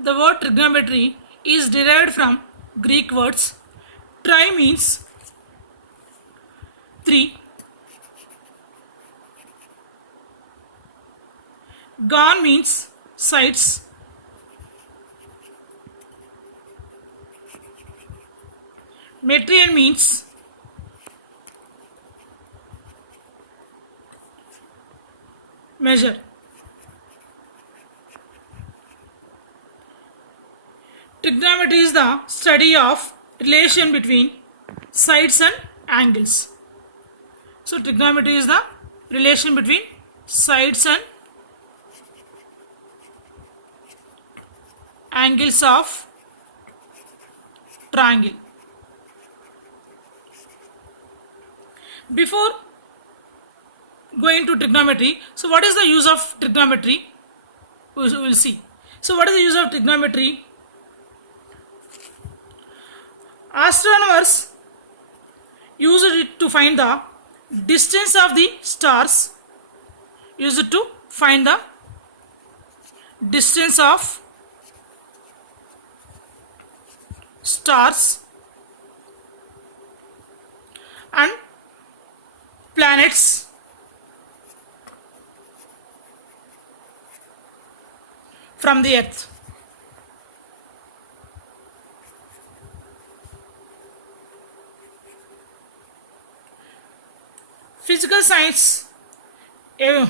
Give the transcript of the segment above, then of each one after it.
The word trigonometry is derived from Greek words. Tri means 3. Gon means sides. Metrian means measure. Trigonometry is the study of relation between sides and angles. So trigonometry is the relation between sides and angles of triangle. Before going to trigonometry, so what is the use of trigonometry? We will see. So what is the use of trigonometry? Astronomers use it to find the distance of the stars. Use it to find the distance of stars and planets from the earth. Physical science, it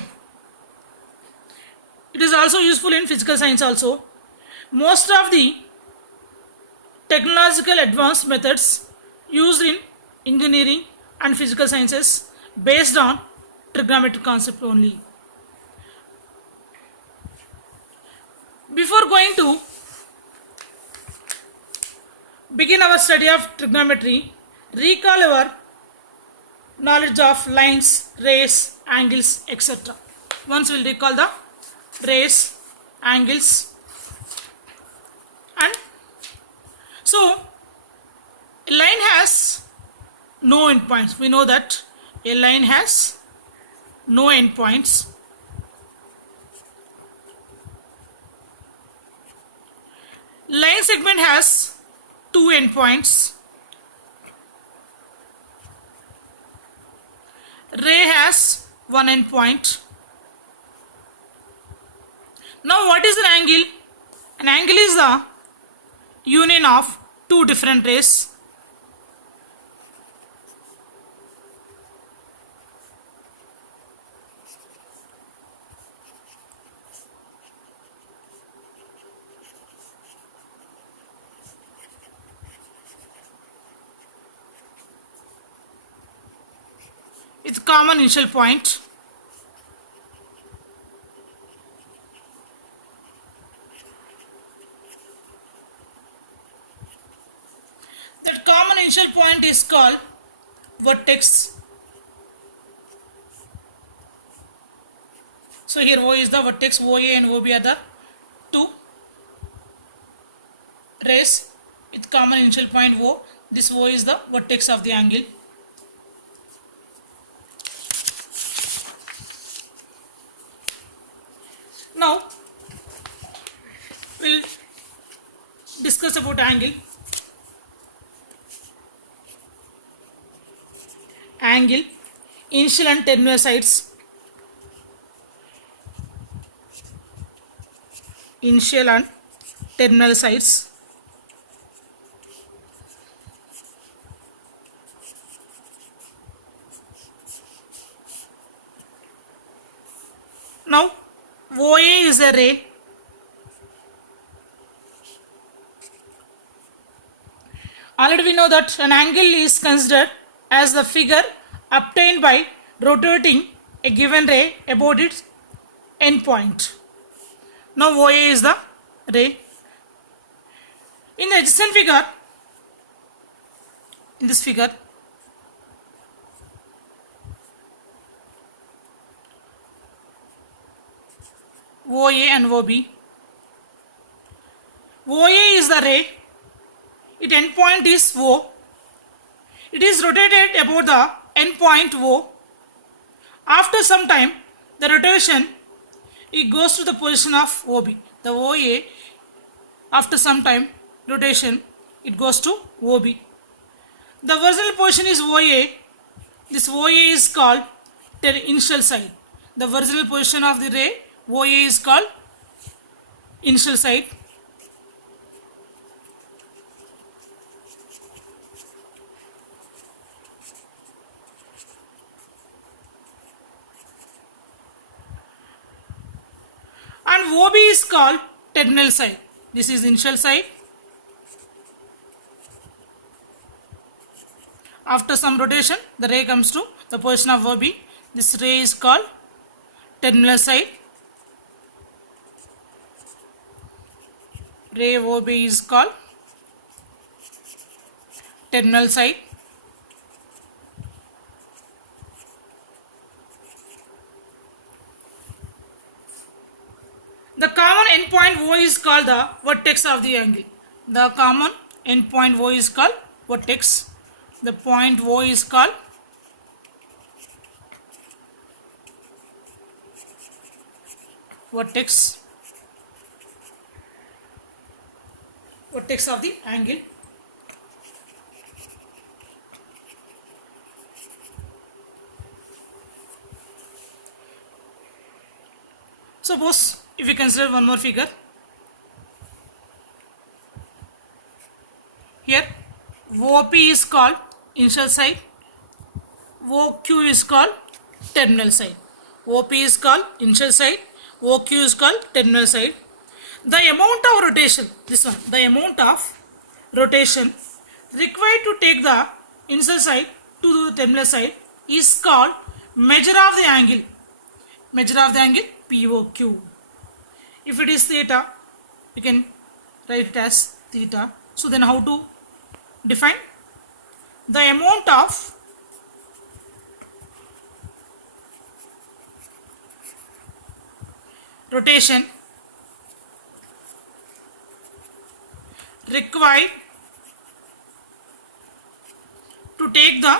is also useful in physical science also. Most of the technological advanced methods used in engineering and physical sciences based on trigonometric concept only. Before going to begin our study of trigonometry, recall our knowledge of lines, rays, angles, etc. Once we'll recall the rays, angles, and so a line has no endpoints. We know that a line has no endpoints. Line segment has 2 endpoints. Ray has 1 endpoint. Now what is an angle? An angle is the union of 2 different rays. With common initial point. That common initial point is called vertex. So here O is the vertex, OA and OB are the 2 rays with common initial point O. This O is the vertex of the angle. Now we'll discuss about angle. Angle, initial and terminal sides. Initial and terminal sides. Now OA is a ray. Already we know that an angle is considered as the figure obtained by rotating a given ray about its endpoint. Now OA is the ray. In the adjacent figure, in this figure, OA and OB. OA is the ray. Its endpoint is O. It is rotated about the endpoint O. After some time, the rotation it goes to the position of OB. The OA After some time rotation, it goes to OB. The vertical position is OA. This OA is called the initial side. The vertical position of the ray OA is called initial side. And OB is called terminal side. This is initial side. After some rotation, the ray comes to the position of OB. This ray is called terminal side. Ray OB is called terminal side. The common endpoint O is called the vertex of the angle. The common endpoint O is called vertex. The point O is called vertex. Vertex of the angle. Suppose if we consider one more figure, here OP is called initial side, OQ is called terminal side. OP is called initial side, OQ is called terminal side. The amount of rotation, this one, the amount of rotation required to take the initial side to the terminal side is called measure of the angle. Measure of the angle POQ. If it is theta, we can write it as theta. So then how to define? The amount of rotation required to take the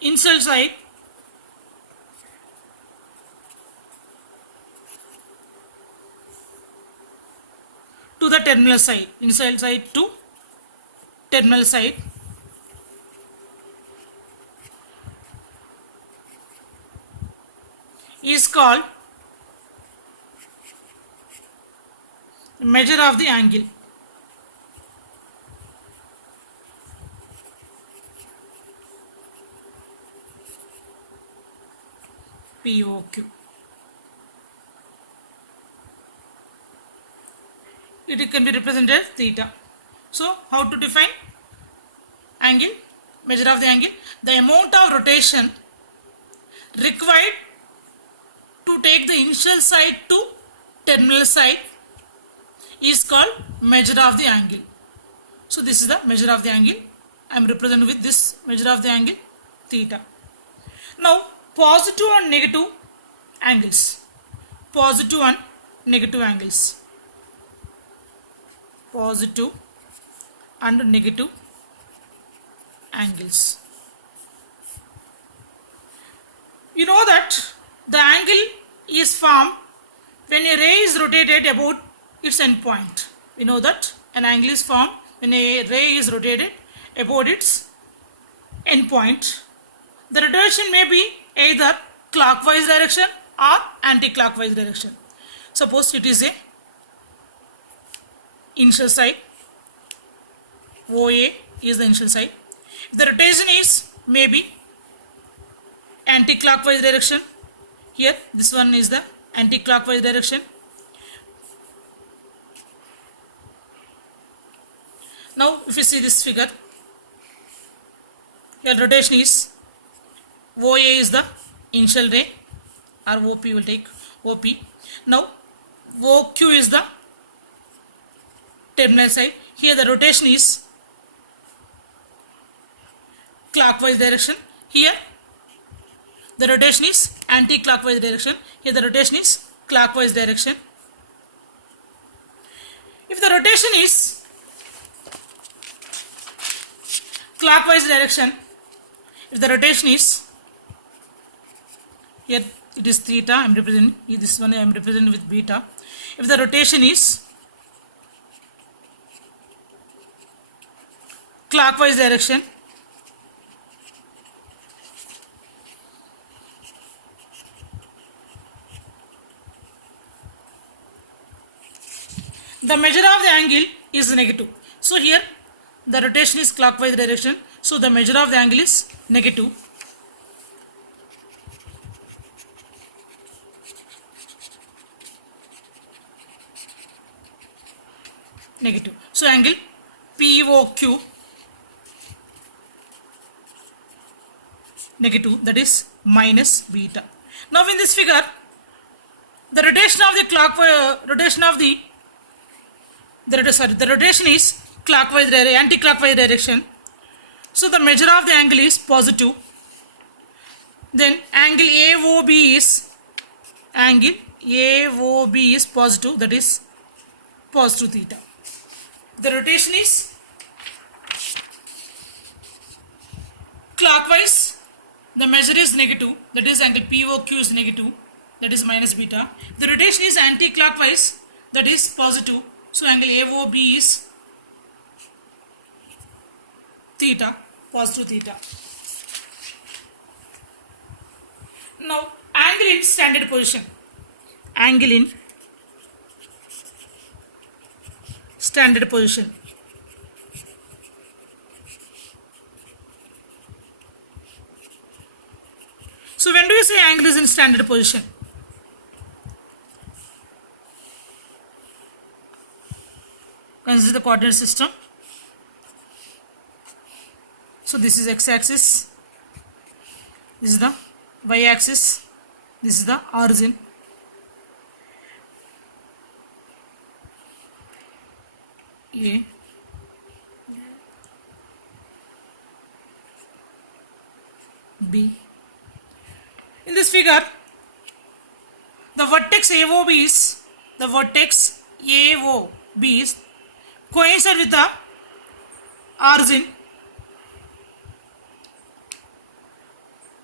initial side to the terminal side, initial side to terminal side, is called measure of the angle. POQ. It can be represented as theta. So how to define angle? Measure of the angle. The amount of rotation required to take the initial side to terminal side is called measure of the angle. So this is the measure of the angle. I am representing with this measure of the angle theta. Now positive and negative angles. Positive and negative angles. Positive and negative angles. You know that the angle is formed when a ray is rotated about its endpoint. We know that an angle is formed when a ray is rotated about its endpoint. The rotation may be either clockwise direction or anti-clockwise direction. Suppose it is a initial side, OA is the initial side. If the rotation is maybe anti-clockwise direction, here this one is the anti-clockwise direction. Now if you see this figure, here rotation is OA is the initial ray, or OP will take OP. Now OQ is the terminal side. Here the rotation is clockwise direction. Here the rotation is anti-clockwise direction. Here the rotation is clockwise direction. If the rotation is clockwise direction, if the rotation is Here it is theta, I am representing, this one I am representing with beta. If the rotation is clockwise direction, the measure of the angle is negative. So here the rotation is clockwise direction, so the measure of the angle is negative. Negative. So angle POQ negative, that is minus beta. Now in this figure, the rotation of the the rotation is clockwise, anti-clockwise direction. So the measure of the angle is positive. Then angle AOB is positive, that is positive theta. The rotation is clockwise, the measure is negative, that is angle POQ is negative, that is minus beta. The rotation is anti-clockwise, that is positive, so angle AOB is theta, positive theta. Now angle in standard position. Angle in standard position. So when do you say angle is in standard position? Consider the coordinate system. So this is x-axis, this is the y-axis, this is the origin. A, B. In this figure, the vertex AOB is coincide with the origin,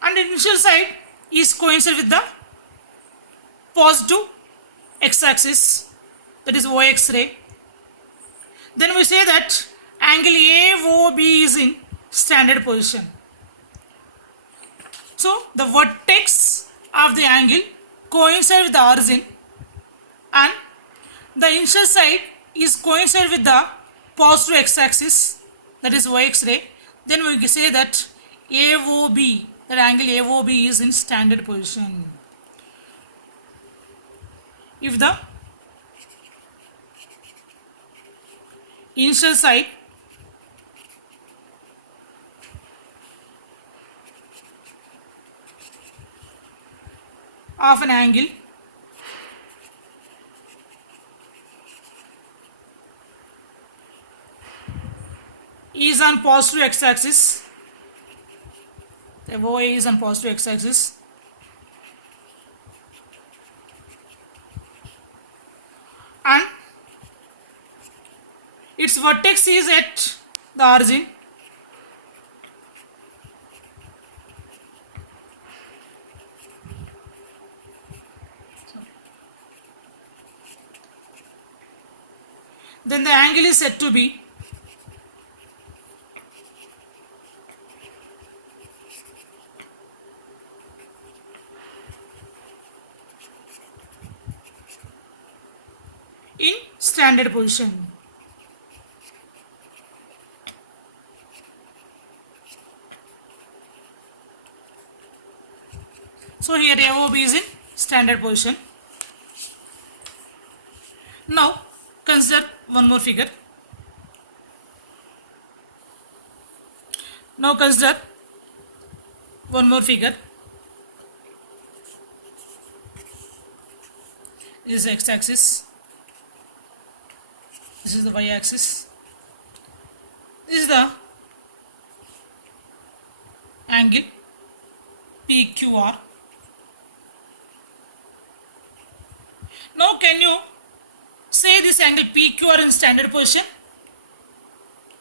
and initial side is coincide with the positive x-axis, that is OX ray. Then we say that angle AOB is in standard position. So the vertex of the angle coincide with the origin and the initial side is coincide with the positive x-axis, that is OX ray. Then we say that AOB, that angle AOB is in standard position. If the initial side of an angle is on positive x-axis, the OA is on positive x-axis, and its vertex is at the origin, then the angle is said to be in standard position. So here AOB is in standard position. Now consider one more figure. This is x-axis, this is the y-axis, this is the angle PQR. Now can you say this angle PQR in standard position?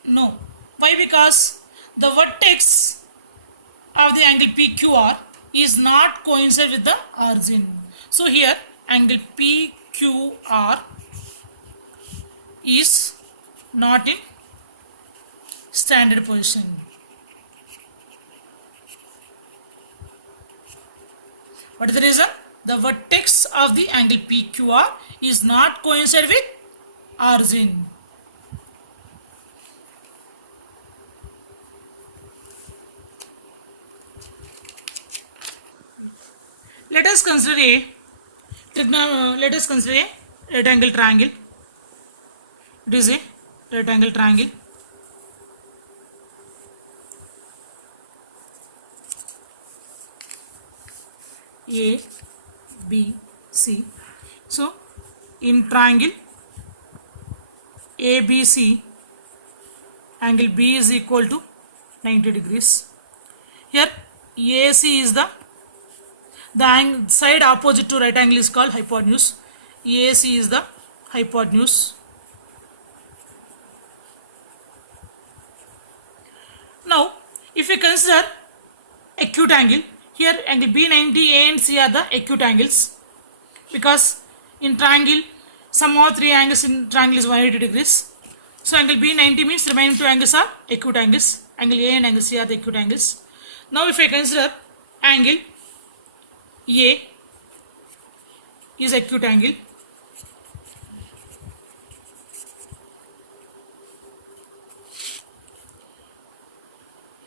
No. Why? Because the vertex of the angle PQR is not coincide with the origin. So here angle PQR is not in standard position. What is the reason? The vertex of the angle PQR is not coincide with origin. Let us consider a right angle triangle. It is a right angle triangle. A, B, C. So in triangle ABC, angle B is equal to 90 degrees. Here AC is the side opposite to right angle is called hypotenuse. AC is the hypotenuse. Now if we consider acute angle, here angle B90, A and C are the acute angles, because in triangle sum of three angles in triangle is 180 degrees. So angle B90 means remaining two angles are acute angles. Angle A and angle C are the acute angles. Now if I consider angle A is acute angle,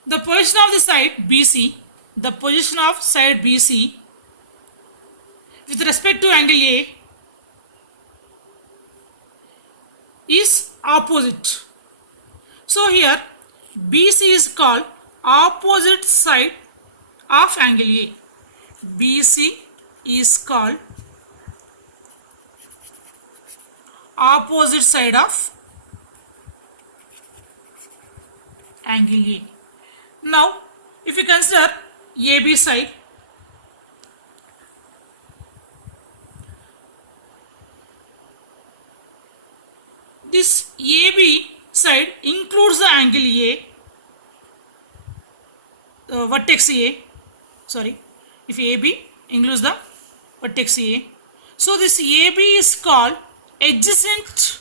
the position of the side BC, the position of side BC with respect to angle A is opposite. So here BC is called opposite side of angle A. BC is called opposite side of angle A. Now if you consider AB side, this AB side includes the angle A, vertex A, sorry, if AB includes the vertex A. So this AB is called adjacent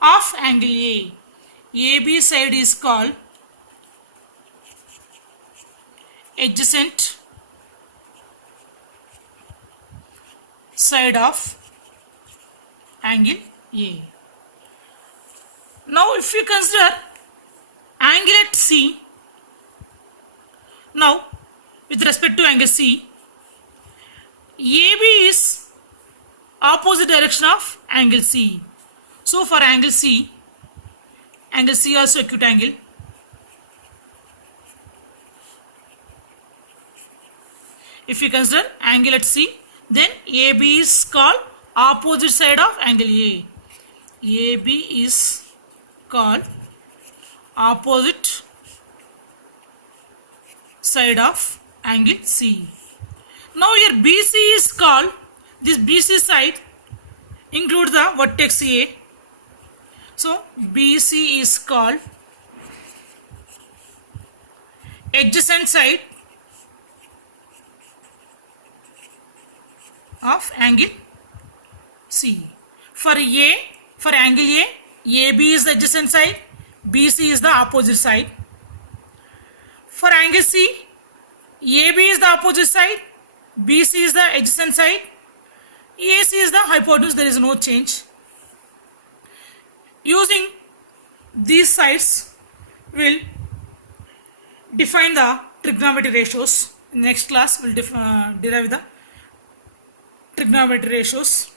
of angle A. AB side is called adjacent side of angle A. Now if you consider angle at C, now with respect to angle C, AB is opposite direction of angle C. So for angle C also acute angle. If you consider angle at C, then AB is called opposite side of angle A. AB is called opposite side of angle C. Now here BC is called, this BC side includes the vertex A. So BC is called adjacent side of angle C. For angle A, AB is the adjacent side, BC is the opposite side. For angle C, AB is the opposite side, BC is the adjacent side, AC is the hypotenuse, there is no change. Using these sides, we will define the trigonometry ratios. In next class, we will derive the trigonometry ratios.